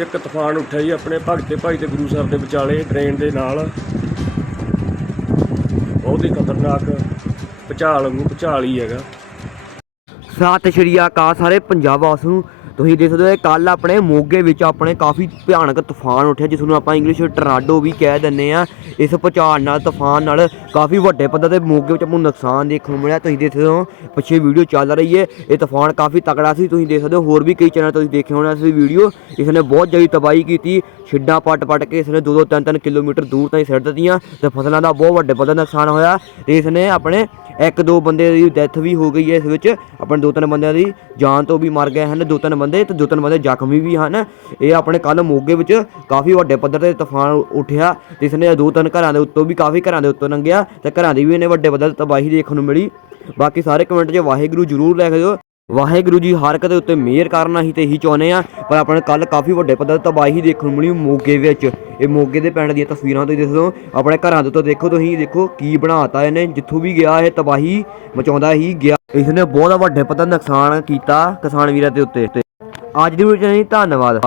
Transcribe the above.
ਇੱਕ ਤੂਫਾਨ ਉੱਠਿਆ ਜੀ ਆਪਣੇ ਭਗਤੇ ਭਾਈ ਤੇ ਗੁਰੂ ਸਾਹਿਬ ਦੇ ਵਿਚਾਲੇ ਟ੍ਰੇਨ ਦੇ ਨਾਲ। ਬਹੁਤ ਹੀ ਖਤਰਨਾਕ ਭੁਚਾਲ ਨੂੰ ਭੁਚਾਲ ਹੀ ਹੈਗਾ। ਸਤਿ ਸ਼੍ਰੀ ਅਕਾਲ ਸਾਰੇ ਪੰਜਾਬ ਵਾਸ ਨੂੰ। ਤੁਸੀਂ ਦੇਖ ਸਕਦੇ ਹੋ ਕੱਲ ਆਪਣੇ ਮੋਗੇ ਵਿੱਚ ਆਪਣੇ ਕਾਫੀ ਭਿਆਨਕ ਤੂਫਾਨ ਉੱਠਿਆ, ਜਿਸ ਨੂੰ ਆਪਾਂ ਇੰਗਲਿਸ਼ ਵਿੱਚ ਟਰਾਡੋ ਵੀ ਕਹਿ ਦਿੰਦੇ ਆ ਇਸ ਭੁਚਾਲ ਨਾਲ, ਤੂਫਾਨ ਨਾਲ ਕਾਫੀ ਵੱਡੇ ਪੱਧਰ ਤੇ ਮੋਗੇ ਵਿੱਚ ਆਪਾਂ ਨੂੰ ਨੁਕਸਾਨ ਦੇਖਣ ਨੂੰ ਮਿਲਿਆ। ਤੁਸੀਂ ਦੇਖ ਸਕਦੇ ਹੋ, ਪਿੱਛੇ ਵੀਡੀਓ ਚੱਲ ਰਹੀ ਹੈ। ਇਹ ਤੂਫਾਨ ਕਾਫੀ ਤਕੜਾ ਸੀ। ਤੁਸੀਂ ਦੇਖ ਸਕਦੇ ਹੋ, ਹੋਰ ਵੀ ਕਈ ਚੈਨਲ ਤੁਸੀਂ ਦੇਖੇ ਹੋਣੇ ਇਸ ਵੀਡੀਓ ਇਸ ਨੇ ਬਹੁਤ ਜ਼ਿਆਦਾ ਤਬਾਹੀ ਕੀਤੀ। ਛਿੱਡਾਂ ਪੱਟ ਪੱਟ ਕੇ ਇਸ ਨੇ 2-2 3-3 ਕਿਲੋਮੀਟਰ ਦੂਰ ਤਾਈਂ ਸਿੱਟ ਦਿੱਤੀਆਂ ਤੇ ਫਸਲਾਂ ਦਾ ਬਹੁਤ ਵੱਡੇ ਪੱਧਰ ਨੁਕਸਾਨ ਹੋਇਆ। ਤੇ ਇਸ ਨੇ ਆਪਣੇ ਇੱਕ ਦੋ ਬੰਦੇ ਦੀ ਡੈਥ ਵੀ ਹੋ ਗਈ ਹੈ ਇਸ ਵਿੱਚ। ਆਪਣੇ ਦੋ ਤਿੰਨ ਬੰਦਿਆਂ ਦੀ ਜਾਨ ਤੋਂ ਵੀ ਮਰ ਗਏ ਹਨ, ਦੋ ਤਿੰਨ ਬੰਦੇ ਤੇ ਦੋ ਤਿੰਨ ਬੰਦੇ ਜ਼ਖਮੀ ਵੀ ਹਨ। ਇਹ ਆਪਣੇ ਕੱਲ ਮੋਗੇ ਵਿੱਚ ਕਾਫੀ ਵੱਡੇ ਪੱਧਰ ਤੇ ਤੂਫਾਨ ਉੱਠਿਆ ਤੇ ਇਸ ਨੇ ਦੋ ਤਿੰਨ ਘਰਾਂ ਦੇ ਉੱਤੋਂ ਵੀ ਕਾਫੀ ਘਰਾਂ ਦੇ ਉੱਤੋਂ ਲੰਘਿਆ ਤੇ ਘਰਾਂ ਦੀ ਵੀ ਇਹਨੇ ਵੱਡੇ ਪੱਧਰ ਤੇ ਤਬਾਹੀ ਦੇਖਣ ਨੂੰ ਮਿਲੀ। ਬਾਕੀ ਸਾਰੇ ਕਮੈਂਟ 'ਚ ਵਾਹਿਗੁਰੂ ਜ਼ਰੂਰ ਲਿਖ ਦਿਓ। ਵਾਹਿਗੁਰੂ ਜੀ, ਹਰ ਇੱਕ ਉੱਤੇ ਮਿਹਰ ਕਰਨਾ ਹੀ ਤੇ ਇਹੀ ਚਾਹੁੰਦੇ ਆ ਪਰ ਆਪਣੇ ਕੱਲ ਕਾਫੀ ਵੱਡੇ ਪੱਧਰ ਤੇ ਤਬਾਹੀ ਦੇਖਣ ਨੂੰ ਮਿਲੀ ਮੋਗੇ ਵਿੱਚ। ਇਹ ਮੋਗੇ ਦੇ ਪਿੰਡ ਦੀਆਂ ਤਸਵੀਰਾਂ ਤੁਸੀਂ ਦੇਖ, ਆਪਣੇ ਘਰਾਂ ਦੇ ਉੱਤੇ ਦੇਖੋ, ਤੁਸੀਂ ਦੇਖੋ ਕੀ ਬਣਾਤਾ ਇਹਨੇ, ਜਿੱਥੋਂ ਵੀ ਗਿਆ ਇਹ ਤਬਾਹੀ ਮਚਾਉਂਦਾ ਹੀ ਗਿਆ। ਇਸਨੇ ਬਹੁਤ ਵੱਡੇ ਪੱਧਰ ਨੁਕਸਾਨ ਕੀਤਾ ਕਿਸਾਨ ਵੀਰਾਂ ਦੇ ਉੱਤੇ। ਅੱਜ ਦੀ ਵੀਡੀਓ ਨਹੀਂ ਧੰਨਵਾਦ।